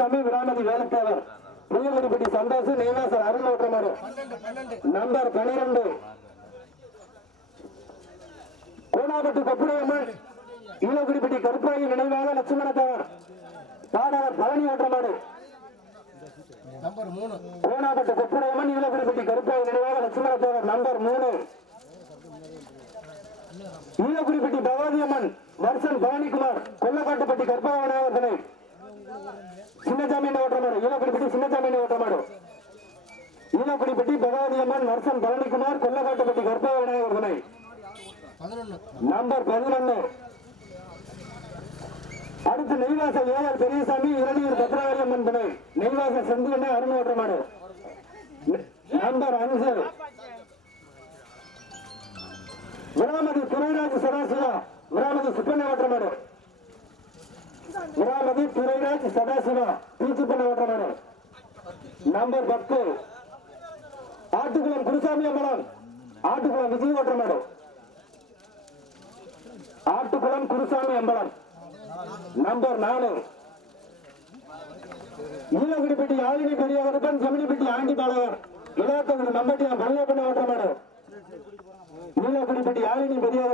கந்தசாமி விராமதி வேலத்தேவர். புளியங்குடிப்பட்டி சந்தோஷ் நெய்வாசர் அருள் ஓட்டமாறு நம்பர் பனிரெண்டு. கோனாபட்டு கொப்புடையம்மன் ஈழக்குடிப்பட்டி கருப்பாயி நினைவாக லட்சுமணத்தேவர். பாடவர் பழனி ஓட்டமாடு நம்பர் மூணு கோனாபட்டு கொப்புடையம்மன் ஈழக்குடிப்பட்டி கருப்பாயி நினைவாக லட்சுமணத்தேவர். நம்பர் மூணு. ஈழக்குடிப்பட்டி பகவதியம்மன் வருஷன் பவானிக்குமார் கொல்லக்காட்டுப்பட்டி கற்பகவனாவர்தனை சின்னசாமி ஓட்டமாடு ஈழக்குடிப்பட்டி சின்னசாமி ஓட்டமாடு. ஈழக்குடிப்பட்டி பகவதியம்மன் வருஷன் பழனிக்குமார் கொல்லக்காட்டுப்பட்டி கற்பகவனாவர்தனை பதினொன்று நம்பர் பதினொன்னு. அடுத்து நெய்வாசல் ஏஆர் பெரியசாமி இரணியூர் பத்ராவதி அம்மன் துணை. நெய்வாசல் செந்து அருண் ஓட்டமாடு. நம்பர் அஞ்சு. விராமதி துரைராஜ் சதாசிவா விராமதி சுப்பண்ண ஓட்டமாடு. விராமதி துரைராஜ் சதாசிவா தீச்சுப்பண்ண ஓட்டமான நம்பர் பத்து. ஆட்டுக்குளம் குருசாமி அம்பலம் ஆட்டுக்குளம் விஜய் ஓட்டமாடு ஆட்டுக்குளம் குருசாமி அம்பலம் நம்பர் நாலு. ஈழகுடிப்பட்டி ஆழினி பெரியவருப்பன் ஜமினிப்பட்டி ஆண்டி பாலவர் இளையத்தகுதி நம்பட்டியா பள்ளியப்பண்ண ஓட்டமாடு ஈழகுடிப்பட்டி ஆயினி பெரியவர்